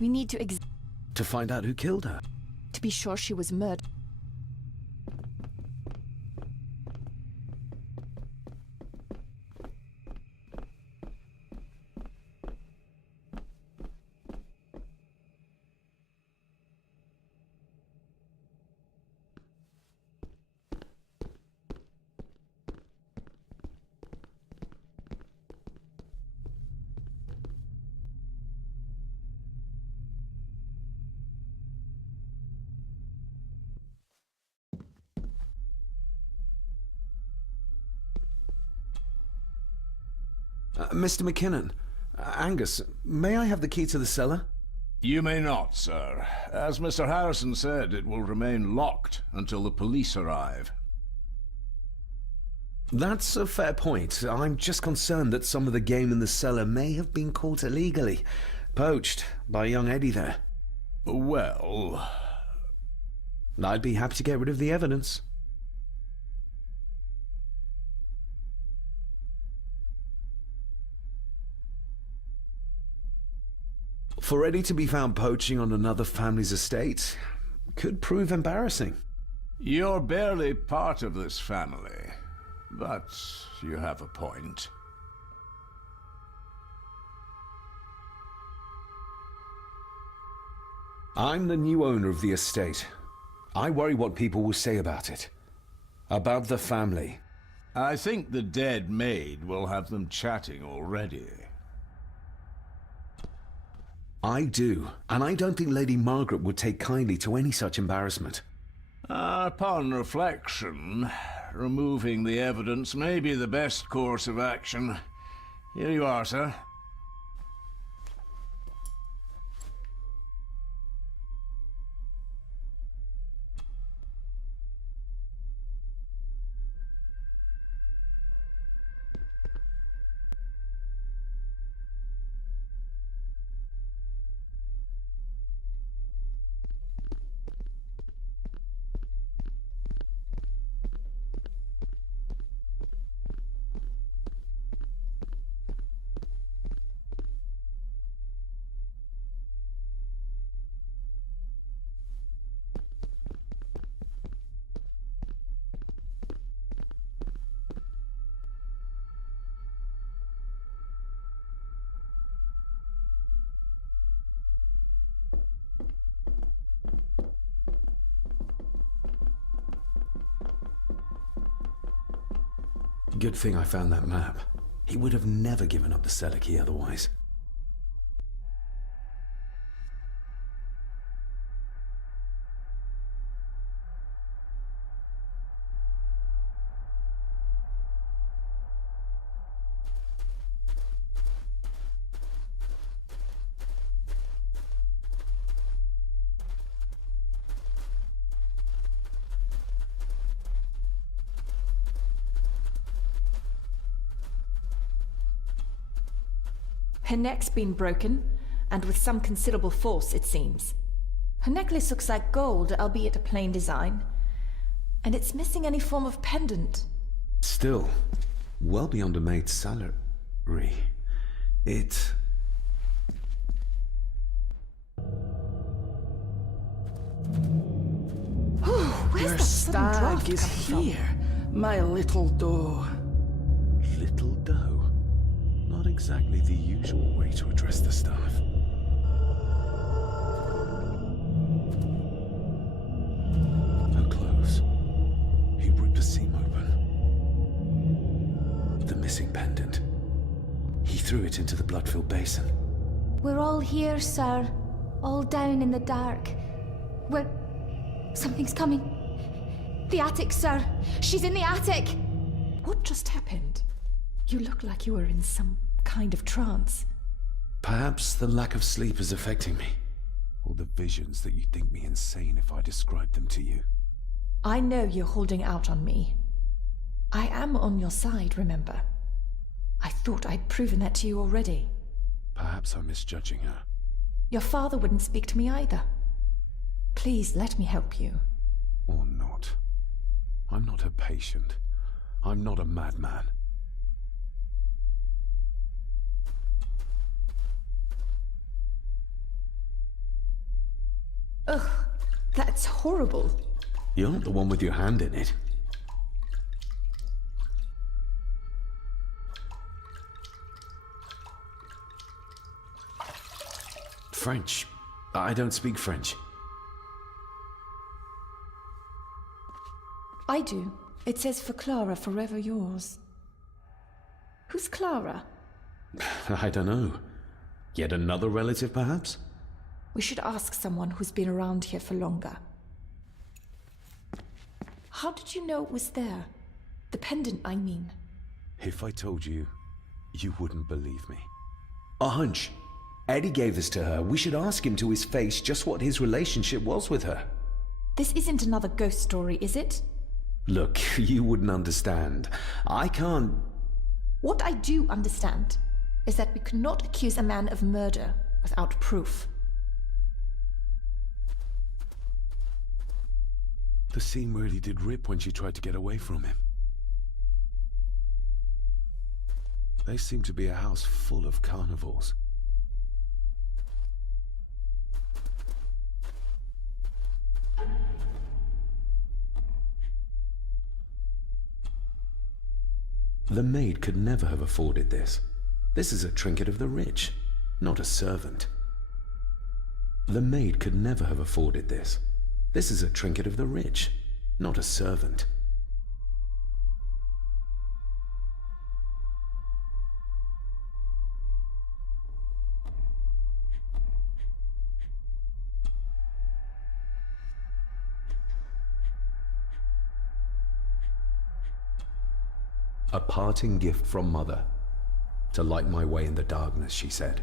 We need to To find out who killed her. to be sure she was murdered. Mr. McKinnon. Angus, may I have the key to the cellar? You may not, sir. As Mr. Harrison said, it will remain locked until the police arrive. That's a fair point. I'm just concerned that some of the game in the cellar may have been caught illegally. Poached by young Eddie there. Well... I'd be happy to get rid of the evidence. For Eddie to be found poaching on another family's estate could prove embarrassing. You're barely part of this family, but you have a point. I'm the new owner of the estate. I worry what people will say about it. About the family. I think the dead maid will have them chatting already. I do, and I don't think Lady Margaret would take kindly to any such embarrassment. Upon reflection, removing the evidence may be the best course of action. Here you are, sir. Good thing I found that map. He would have never given up the cellar key otherwise. Her neck's been broken, and with some considerable force, it seems. Her necklace looks like gold, albeit a plain design. And it's missing any form of pendant. Still, well beyond a maid's salary. It... Where's Your that sudden draft stag is coming here, my little doe. little dough. Not exactly the usual way to address the staff. No clothes. He ripped a seam open. The missing pendant. He threw it into the blood-filled basin. We're all here, sir. All down in the dark. We're... Something's coming. The attic, sir. She's in the attic! What just happened? You look like you were in some kind of trance. Perhaps the lack of sleep is affecting me. Or the visions that you'd think me insane if I described them to you. I know you're holding out on me. I am on your side, remember? I thought I'd proven that to you already. Perhaps I'm misjudging her. Your father wouldn't speak to me either. Please let me help you. Or not. I'm not her patient. I'm not a madman. Ugh, that's horrible. You're not the one with your hand in it. French. I don't speak French. I do. It says for Clara, forever yours. Who's Clara? I don't know. Yet another relative, perhaps? We should ask someone who's been around here for longer. How did you know it was there? The pendant, I mean. If I told you, you wouldn't believe me. A hunch. Eddie gave this to her. We should ask him to his face just what his relationship was with her. This isn't another ghost story, is it? Look, you wouldn't understand. I can't... What I do understand is that we cannot accuse a man of murder without proof. The scene really did rip when she tried to get away from him. They seem to be a house full of carnivores. The maid could never have afforded this. This is a trinket of the rich, not a servant. The maid could never have afforded this. This is a trinket of the rich, not a servant. A parting gift from Mother. To light my way in the darkness, she said.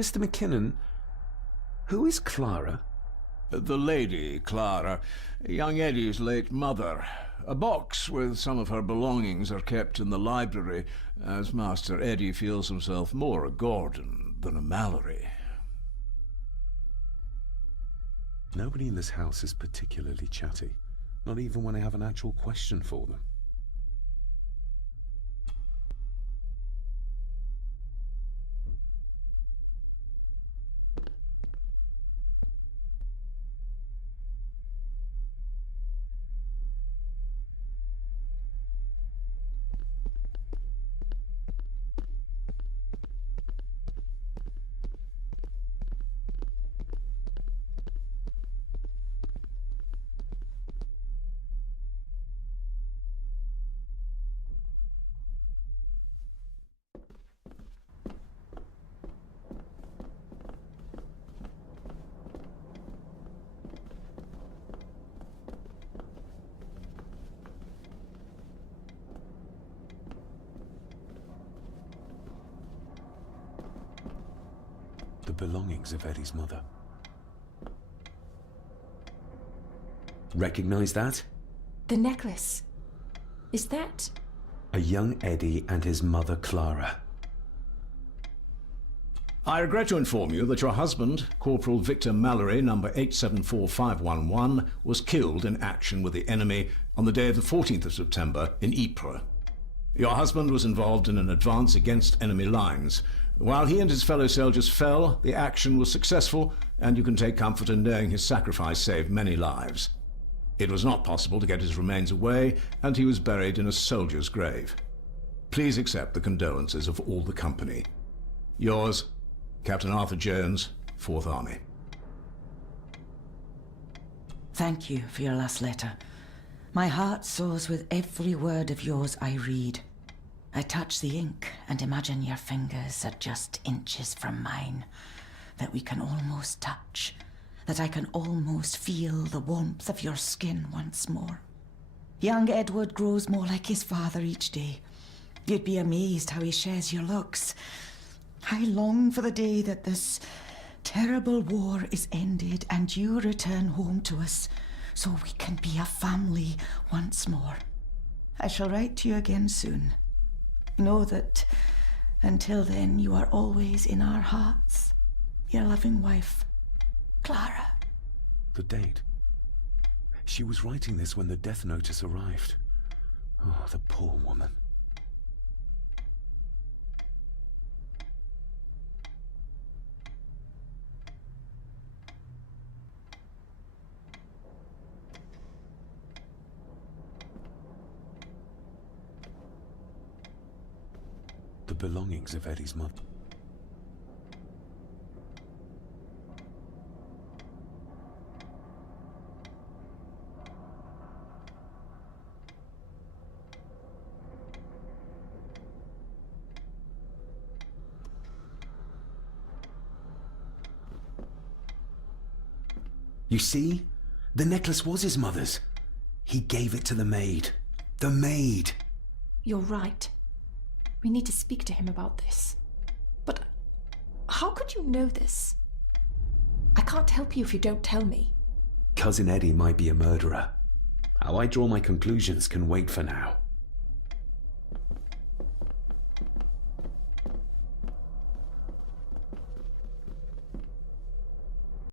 Mr. McKinnon, who is Clara? The lady, Clara, young Eddie's late mother. A box with some of her belongings are kept in the library, as Master Eddie feels himself more a Gordon than a Mallory. Nobody in this house is particularly chatty, not even when I have an actual question for them. The belongings of Eddie's mother. Recognize that? The necklace. Is that... A young Eddie and his mother Clara. I regret to inform you that your husband, Corporal Victor Mallory, number 874511, was killed in action with the enemy on the day of the 14th of September in Ypres. Your husband was involved in an advance against enemy lines. While he and his fellow soldiers fell, the action was successful, and you can take comfort in knowing his sacrifice saved many lives. It was not possible to get his remains away, and he was buried in a soldier's grave. Please accept the condolences of all the company. Yours, Captain Arthur Jones, 4th Army. Thank you for your last letter. My heart soars with every word of yours I read. I touch the ink and imagine your fingers are just inches from mine, that we can almost touch, that I can almost feel the warmth of your skin once more. Young Edward grows more like his father each day. You'd be amazed how he shares your looks. I long for the day that this terrible war is ended and you return home to us, so we can be a family once more. I shall write to you again soon. Know that until then you are always in our hearts. Your loving wife, Clara. The date. She was writing this when the death notice arrived. Oh, the poor woman. The belongings of Eddie's mother. You see? The necklace was his mother's. He gave it to the maid. The maid! You're right. We need to speak to him about this. But how could you know this? I can't help you if you don't tell me. Cousin Eddie might be a murderer. How I draw my conclusions can wait for now.